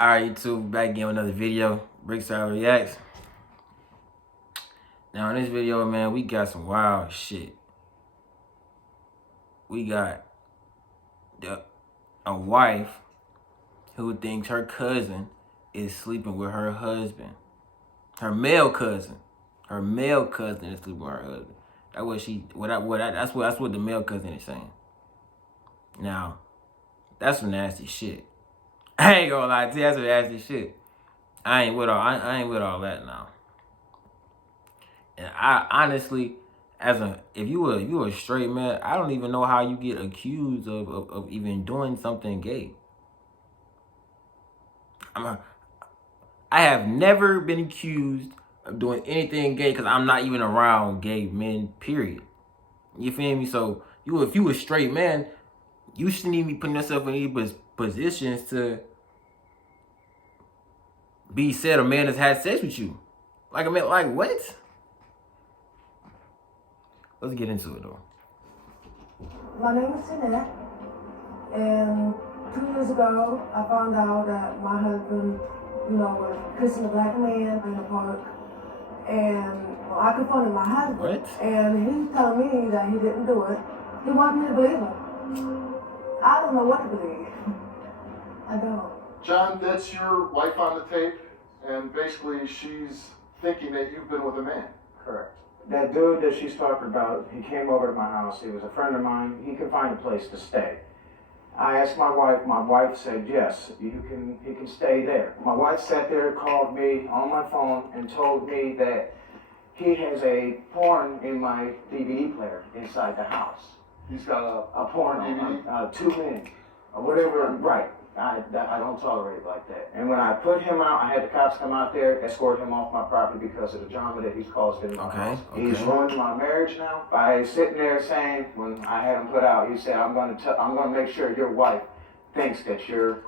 Alright, YouTube, back again with another video. Brickside Reacts. Now, in this video, man, we got some wild shit. We got a wife who thinks her cousin is sleeping with her husband. Her male cousin. Her male cousin is sleeping with her husband. That's what the male cousin is saying. Now, that's some nasty shit. I ain't gonna lie to you, that's some nasty shit. I ain't with all that now. And I honestly, if you a straight man, I don't even know how you get accused of even doing something gay. I have never been accused of doing anything gay because I'm not even around gay men, period. You feel me? So if you a straight man, you shouldn't even be putting yourself in any positions to be said a man has had sex with you. Like, I mean, like, what? Let's get into it, though. My name is Jeanette, and 2 years ago, I found out that my husband, was kissing a black man in the park, and I confronted my husband, and he's telling me that he didn't do it. He wants me to believe him. I don't know what to believe. I don't. John, that's your wife on the tape, and basically she's thinking that you've been with a man. Correct. That dude that she's talking about, he came over to my house. He was a friend of mine. He can find a place to stay. I asked my wife said yes, he can stay there. My wife sat there, called me on my phone and told me that he has a porn in my DVD player inside the house. He's got a porn DVD? 2 minutes, or whatever, right. I don't tolerate it like that. And when I put him out, I had the cops come out there, escort him off my property because of the drama that he's caused in my house. He's ruined my marriage now. By sitting there saying, when I had him put out, he said, I'm gonna make sure your wife thinks that you're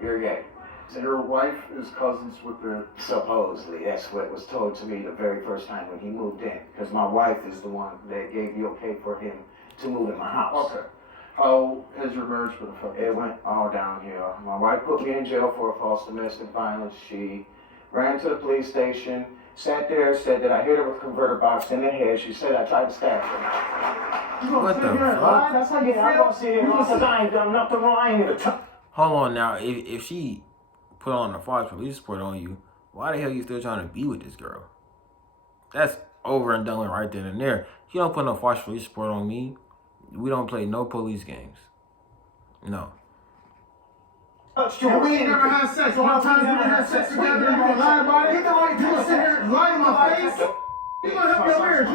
gay. So your wife is cousins with the... Supposedly, that's what was told to me the very first time when he moved in. Because my wife is the one that gave the okay for him to move in my house. Okay. How has your marriage been affected? It went all downhill. My wife put me in jail for false domestic violence. She ran to the police station, sat there, said that I hit her with a converter box in the head. She said I tried to stab her. What the fuck? That's how you feel? I'm gonna sit here because I ain't done nothing wrong. I ain't gonna Hold on now. If she put on a false police report on you, why the hell you still trying to be with this girl? That's over and done with right then and there. You don't put no false police report on me. We don't play no police games. No. And we ain't never had sex. All the times we had sex together, you gonna lie about it? You gonna sit here and lie in my face? You gonna help your marriage?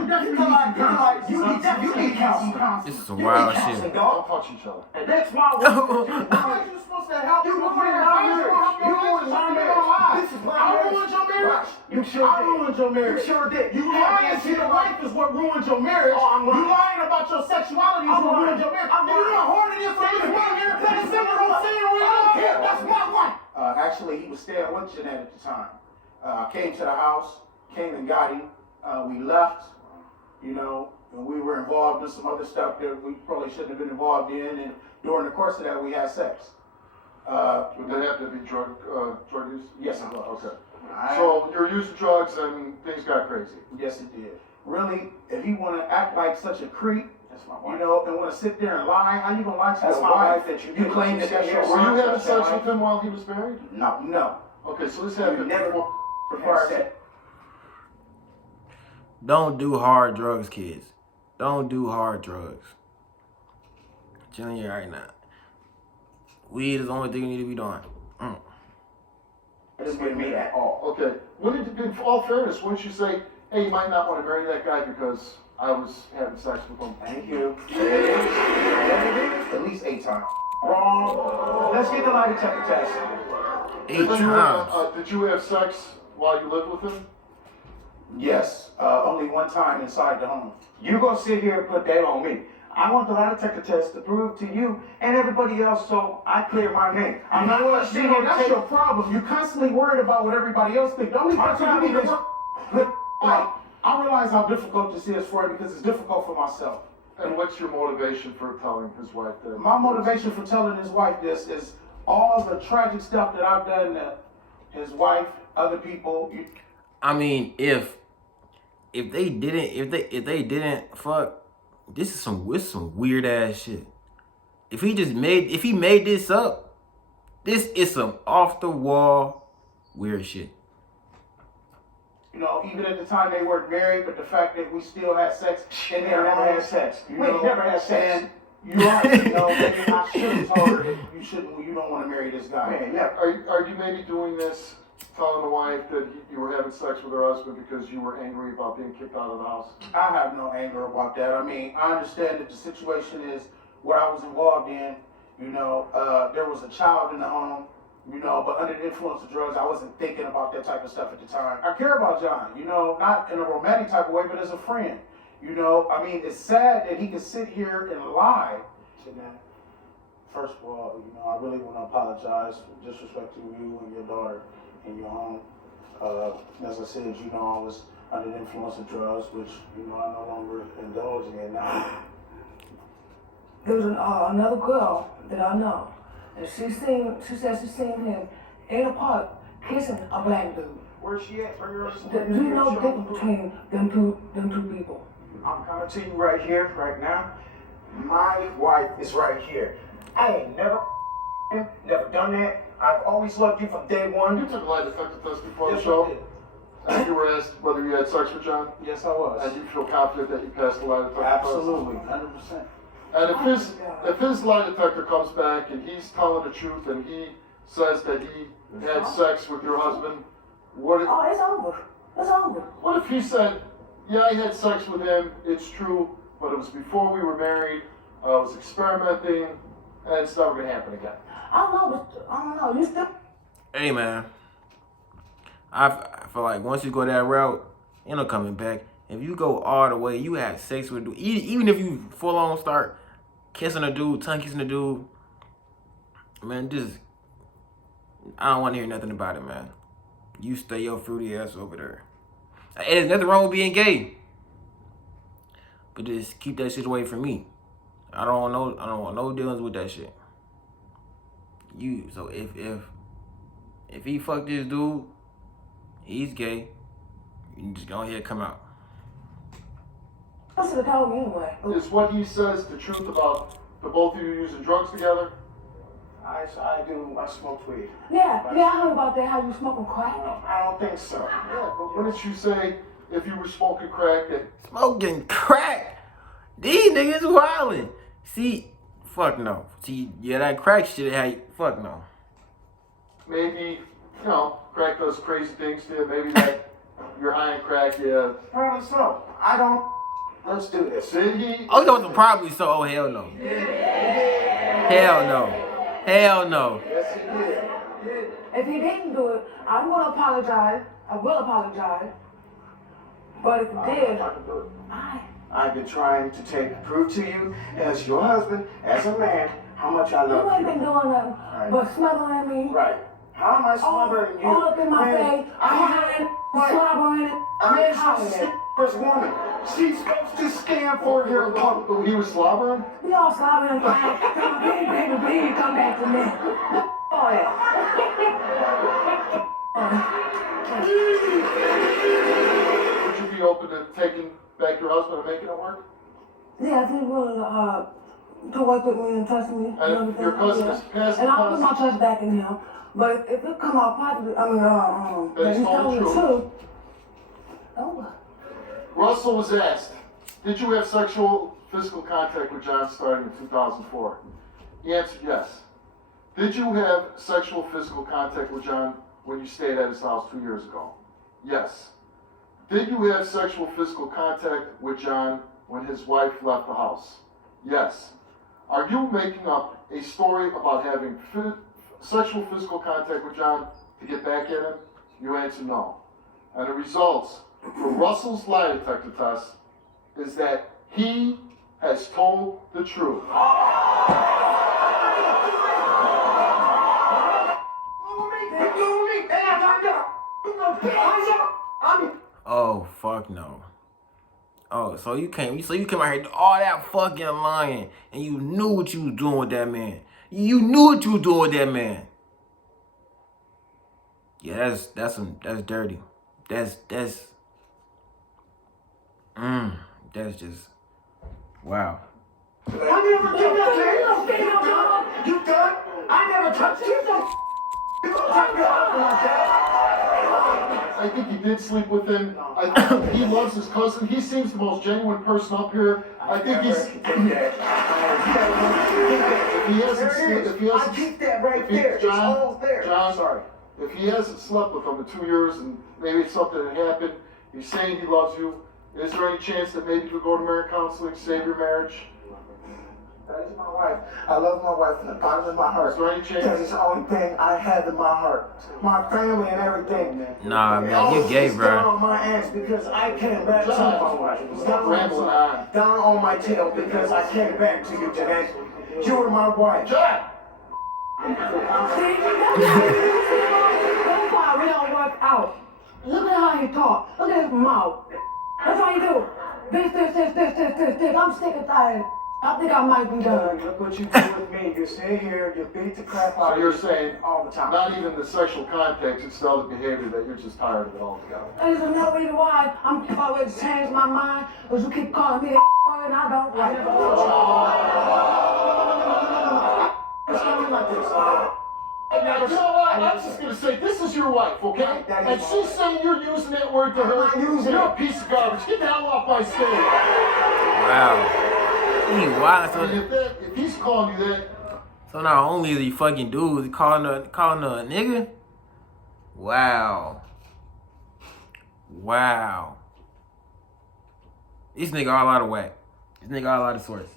You definitely need counsel. This is some wild shit. Don't touch each other. And that's my wife. How are you supposed to help you ruin my marriage? You ruined my marriage. This is my marriage. I ruined your marriage. You sure did. I ruined your marriage. You sure did. You lying to your wife is what ruined your marriage. You lying about your sexuality is what ruined your marriage. And you know how hard it is for this woman here to sit with her saying we don't care. That's my wife. Actually, he was staying with Jeanette at the time. I came to the house, came and got him. We left, and we were involved in some other stuff that we probably shouldn't have been involved in. And during the course of that, we had sex. Would that have to be drug use? Yes, it was. Okay. So you're using drugs and things got crazy. Yes, it did. Really, if you want to act like such a creep, That's my wife. and want to sit there and lie, how you gonna lie to That's your my wife? wife that you claim that that's your Were you having wife? sex with him while he was married? No. Okay, so this happened never before. required that. Don't do hard drugs, kids. Don't do hard drugs. I'm telling you right now. Weed is the only thing you need to be doing. It doesn't me at all. Okay. In all fairness, wouldn't you say, hey, you might not want to marry that guy because I was having sex with him? Thank you. At least 8 times. Wrong. Let's get the lie detector test. 8 times. Did you have sex while you lived with him? Yes, only one time inside the home. You gonna sit here and put that on me. I want the lie detector test to prove to you and everybody else so I clear my name. I'm not gonna sit here and that's your problem. You're constantly worried about what everybody else thinks. The only person you need to work I realize how difficult this is for you because it's difficult for myself. And what's your motivation for telling his wife that? My motivation for telling his wife this is all the tragic stuff that I've done to his wife, other people. I mean, if they didn't fuck, this is some weird ass shit. If he made this up, this is some off the wall weird shit. You know, even at the time they weren't married, but the fact that we still had sex in We their never homes, had sex. you We know, never had sex. And you're right, you know, maybe I should have told her that you don't want to marry this guy. Man, never. Are you maybe doing this, telling the wife that you were having sex with her husband because you were angry about being kicked out of the house? I have no anger about that. I mean, I understand that the situation is what I was involved in. You know, there was a child in the home, you know, but under the influence of drugs, I wasn't thinking about that type of stuff at the time. I care about John, you know, not in a romantic type of way, but as a friend. You know, I mean, it's sad that he can sit here and lie. First of all, you know, I really want to apologize for disrespecting you and your daughter in your home. As I said, you know, I was under the influence of drugs, which, you know, I no longer indulge in now. There was another girl that I know, and she said she seen him in a park kissing a black dude. Where's she at? Bring her up. Do you know the difference between them two people? I'm coming to you right here, right now. My wife is right here. I ain't never done that. I've always loved you from day one. You took a lie detector test before the Yes, show, I did. and you were asked whether you had sex with John, Yes, I was. and you feel confident that you passed the lie detector test? Absolutely, 100%. And if his lie detector comes back and he's telling the truth and he says that he had sex with your husband, Oh, it's over. It's over. what if he said, yeah, I had sex with him, it's true, but it was before we were married, I was experimenting, and it's never gonna happen again? I don't know. You still. Hey man, I feel like once you go that route, ain't no coming back. If you go all the way, you have sex with a dude, even if you full on start kissing a dude, tongue kissing a dude, man, I don't want to hear nothing about it, man. You stay your fruity ass over there. And there's nothing wrong with being gay, but just keep that shit away from me. I don't want no dealings with that shit. So if he fucked this dude, he's gay. You just go ahead and come out. You should have told me anyway. Is what he says the truth about the both of you using drugs together? I smoke weed. Yeah, I heard about that. How you smoking crack? I don't think so. Yeah, but wouldn't you say if you were smoking crack that Smoking crack? These niggas wildin'. See, fuck no. See, yeah, that crack shit, fuck no. maybe, you know, crack does crazy things to you, maybe that you're high on crack, yeah. Probably so. I don't. Let's do this. Did he? Oh, that was probably so. Oh, hell no. Hell no. Hell no. Yes, he did. If he didn't do it, I'm gonna apologize. I will apologize. But if he did, I can do it. I. I've been trying to prove to you, as your husband, as a man, how much I You love ain't you. been doing nothing but smothering at me. Right. How am I smothering you? All up in my face. I'm slobbering it. Man, she's a first woman. She's supposed to stand for your love. He was slobbering? We all slobbering and crying. Come on, baby, please come back to me. Oh, yeah. Would you be open to taking back your husband and making it work? Yeah, if he's willing to work with me and trust me and And everything. your cousin yeah. is passed And the I'll put my test? trust back in him. But if it come out positive, that he's telling the truth. Oh. Russell was asked, did you have sexual physical contact with John starting in 2004? He answered yes. Did you have sexual physical contact with John when you stayed at his house 2 years ago? Yes. Did you have sexual physical contact with John when his wife left the house? Yes. Are you making up a story about having sexual physical contact with John to get back at him? You answer no. And the results for Russell's lie detector test is that he has told the truth. Oh, fuck no. Oh, so you came out here all that fucking lying, and you knew what you was doing with that man. You knew what you was doing with that man. Yeah, that's dirty. That's just wow. I never did that. You done? I never touched you. You don't touch your husband like that. I think he did sleep with him. I think he loves his cousin. He seems the most genuine person up here. I think he's. I keep that right there. It's all there. John, sorry. If he hasn't slept with him in 2 years and maybe something had happened, he's saying he loves you. Is there any chance that maybe you could go to marriage counseling, save your marriage? That is my wife. I love my wife from the bottom of my heart. Is there any chance? That is the only thing I have in my heart. My family and everything. Nah, man, you gay, bro. Down on my ass because I came back to my wife. Down on my tail because I came back to you today. You were my wife. John! That's why we don't work out. Look at how he talk. Look at his mouth. That's how you do. This. I'm sick and tired. I think I might be done. Look what you do with me. You sit here, you beat the crap out So of you're me saying all the time. not even the sexual contact, it's the other behavior that you're just tired of it altogether. There's another reason why I'm always change my mind, because you keep calling me a and I don't like it. It's not like this. You know what? I'm just gonna say, this is your wife, okay? And she's saying you're using that word to her. I'm not using You're it. a piece of garbage. Get the hell off my stage. Wow. He wild. And if he's calling you that, So not only is he fucking dudes, he calling her a nigga. Wow. Wow. This nigga all out of whack. This nigga all out of sorts.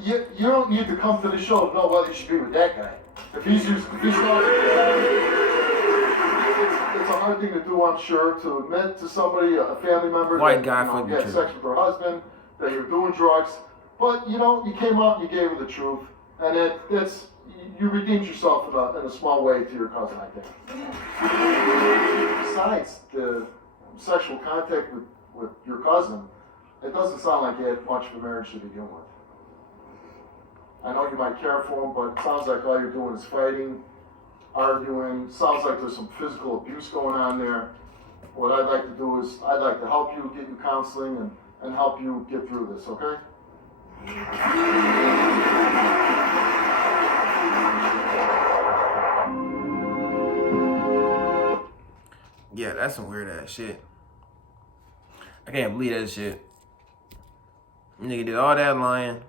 you don't need to come to the show to know whether you should be with that guy. If he's not, it's a hard thing to do, I'm sure, to admit to somebody, a family member, White that guy you fucking had true. sex with her husband, that you're doing drugs. But you came out and you gave her the truth, and you redeemed yourself in a small way to your cousin, I think. Besides the sexual contact with your cousin, it doesn't sound like you had much of a marriage to begin with. I know you might care for him, but it sounds like all you're doing is fighting, arguing. Sounds like there's some physical abuse going on there. What I'd like to do is I'd like to help you, get you counseling, and help you get through this, okay? Yeah, that's some weird ass shit. I can't believe that shit. Nigga did all that lying.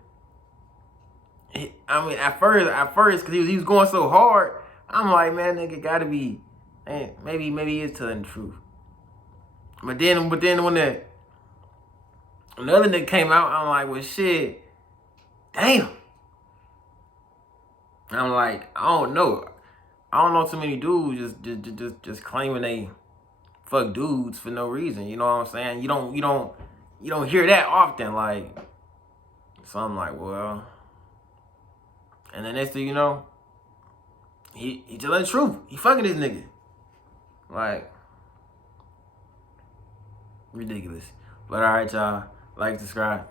At first, cause he was going so hard, I'm like, man, nigga gotta be, man, maybe he is telling the truth. But then when the other nigga came out, I'm like, well, shit, damn. I'm like, I don't know too many dudes just claiming they fuck dudes for no reason. You know what I'm saying? You don't hear that often, like. So I'm like, well. And the next thing you know, he telling the truth. He fucking this nigga. Like, ridiculous. But alright, y'all. Like, subscribe.